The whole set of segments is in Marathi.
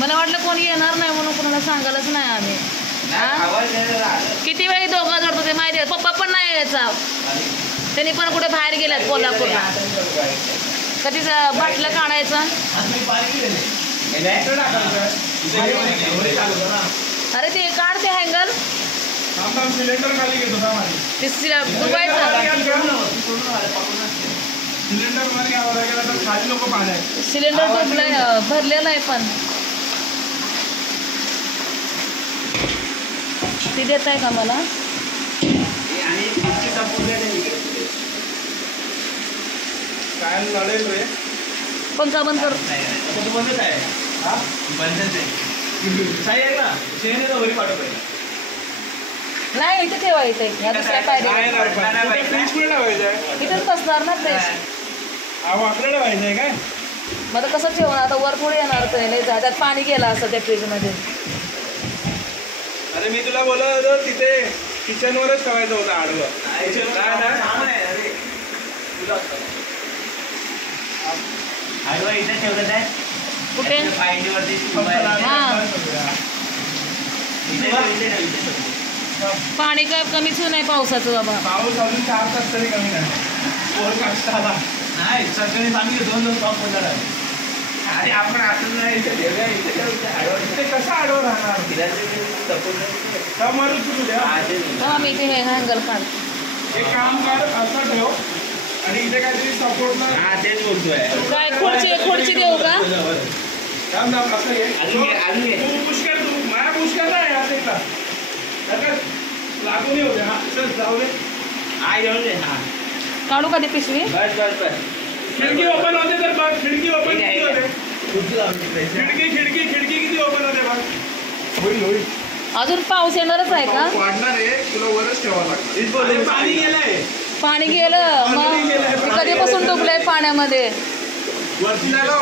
मला वाटलं कोणी येणार नाही म्हणून कोणाला सांगायलाच नाही आम्ही. किती वेळी दोघं जोडतो ते माहिती आहे. पप्पा पण नाही यायचा, त्यांनी पण कुठे बाहेर गेल्यात कोल्हापूरला. कधीच बाटलं काढायचं. अरे ते काढ ते हँगल सिलेंडर खाली घेतो ते डुबायचं. सिलेंडर मध्ये घ्यावं लागेल तर खाली लोक पाहणार. सिलेंडर डुबलंय, भरलेलं आहे पण. ती देत आहे का मला? काय लढेल रे. पंखा बंद कर. बंदच आहे. हा बंदच आहे. साई आहे ना, चेन आहे ना वरी पाठवतो. नाही इथे ठेवा. इथे ह्या दुसऱ्या पायऱ्या इथेच बसणार ना फ्रेश. आपल्याला व्हायचं आहे काय? मग आता कसं ठेवणार? आता वर पुढे येणार तर नाही जा. त्यात पाणी गेलं असं त्या फ्रीजमध्ये. अरे मी तुला बोलत होतो तिथे किचनवरच ठेवायचं होतं आडवं. इथे ठेवलं आहे कुठे? पाणी काय कमीच नाही पावसाचं बाबा. पाऊस अजून 4 तास तरी कमी नाही. नाही सगळे पाणी 2 पाऊस पडणार आहे. अरे आपण असं नाही इथे कसं आडवं राहणार? मी इथे हे हँगल काढ. एक काम कर, असं ठेव आणि इथे काहीतरी सपोर्ट. हा तेच बोलतोय. काय खुर्ची देऊ का? असं घे. तू पुष्कर, तू माझ्या पुष्कर नाही असं एकदा लागून येऊ दे. हा चल जाऊ दे. हा येऊन दे. हा काढू का ते पिशवी? बस बस बस. खिडकी ओपन होते तर बघ. खिडकी ओपन किती होते? खिडकी किती ओपन होते बघ. होईल. अजून पाऊस येणारच आहे का? वाढणार आहे, तुला वरच ठेवावं लागतं. पाणी गेलंय. पाणी गेलं मग कधीपासून डुबलंय पाण्यामध्ये. वरती जागा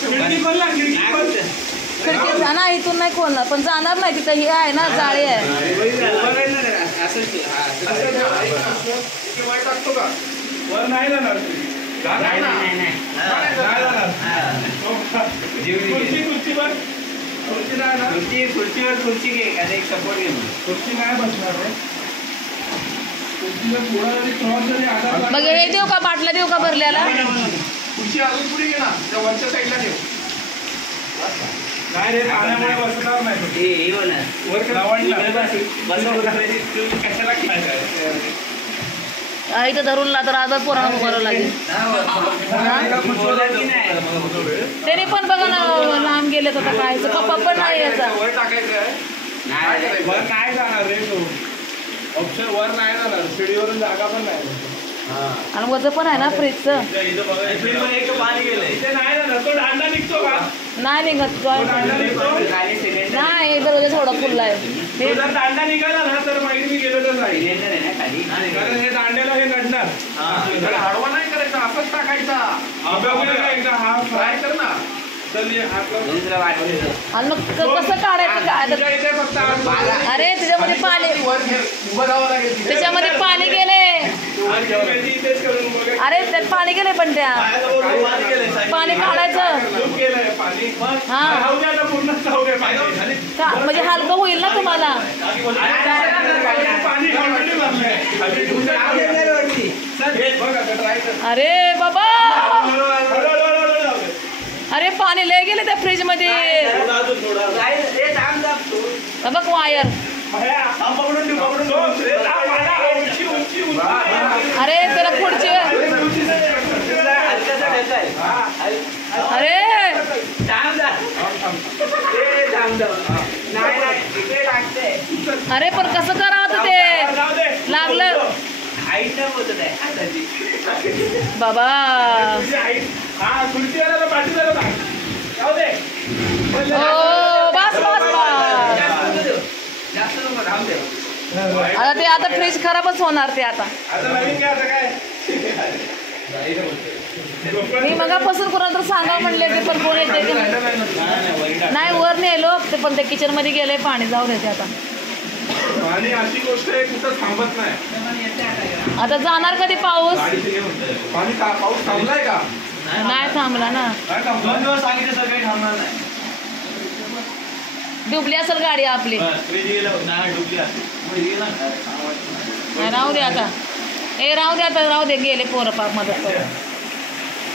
खिडकी खोल ना. खिडकी ना इथून नाही खोलणार पण जाणार नाही. तिथं हे आहे ना जाळी आहे. टाकतो का? वर नाही जाणार. खुर्ची घे का एक सपोर्ट घे. खुर्ची नाही बसणार रे. खुर्चीला थोडा जरी क्रॉस जरी आधार. मग हे देऊ का? बाटल्या देऊ का भरल्याला? खुर्ची अजून पुढे घे ना. त्या वरच्या साईडला ठेव. नाही रे पाण्यामुळे बसणार नाही. इथं धरून ला तर आजच पोरांना उभारावं लागेल. त्याने पण बघा ना लांब गेले तर काय. पप्पा पण नाही याचा. वर टाकायचं वर नाही जाणार रे. तो ऑप्शन वर नाही जाणार. शिडीवरून जागा पण नाही. आणि वजन पण आहे ना फ्रीजचं. पाणी गेलंय. इथे नाही जाणार. तो दांडा निघतो का? नाही निघत. नाही दरवाजा थोडा खुल्ला आहे. दांडा निघाला ना तर माहिती मी गेलो तर नाही. कारण हे दांड्याला हे नडणार. हळवा नाही करायचा, असंच टाकायचा. एकदा हा फ्राय कर ना. आणि मग कसं काढायचं काय? अरे त्याच्यामध्ये पाणी, त्याच्यामध्ये पाणी गेले. अरे त्यात पाणी गेले पण त्या पाणी काढायचं. हा म्हणजे हलकं होईल ना तुम्हाला. अरे बाबा, अरे पाणी लय गेले त्या फ्रीज मध्ये. बघ वायर. अरे त्याला पुढची. अरे अरे पण कसं करावं ते लागलं बाबा. बस बस आता ते आता फ्रीज खराबच होणार ते आता. मी मगापासून कोणाला तर सांगा म्हणले ते पण कोण येते की नाही. वर नेलो ते पण ते किचन मध्ये गेले पाणी. जाऊ देते आता. आणि अशी गोष्ट आहे कुठं थांबत नाही. आता जाणार कधी पाऊस? पाऊस थांबलाय का? नाही थांबला ना. 2 दिवस सांगितलं सगळे थांबणार नाही. डुबली असेल गाडी आपली. नाही नाही, राहू दे आता. राहू दे आता, राहू दे, गेले पोरं पाप मदत करून.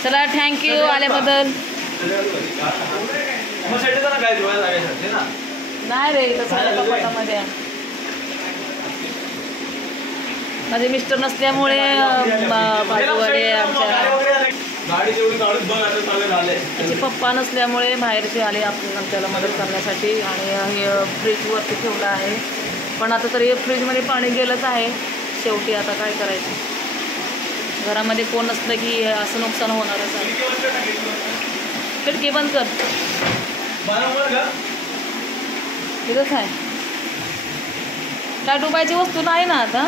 चला, थँक्यू आल्याबद्दल. नाही रे, इथं सगळ्या कपाटामध्ये आहे. माझे मिस्टर नसल्यामुळे बाजूवाले आमच्या त्याचे पप्पा नसल्यामुळे बाहेरचे आले आपल्याला मदत करण्यासाठी. आणि हे फ्रीजवरती ठेवलं आहे, पण आता तरी फ्रीजमध्ये पाणी गेलंच आहे. शेवटी आता काय करायचं, घरामध्ये कोण नसलं की असं नुकसान होणारच आहे. खिडकी बंद कर. तिथंच आहे. काय डुबायची वस्तू नाही ना आता.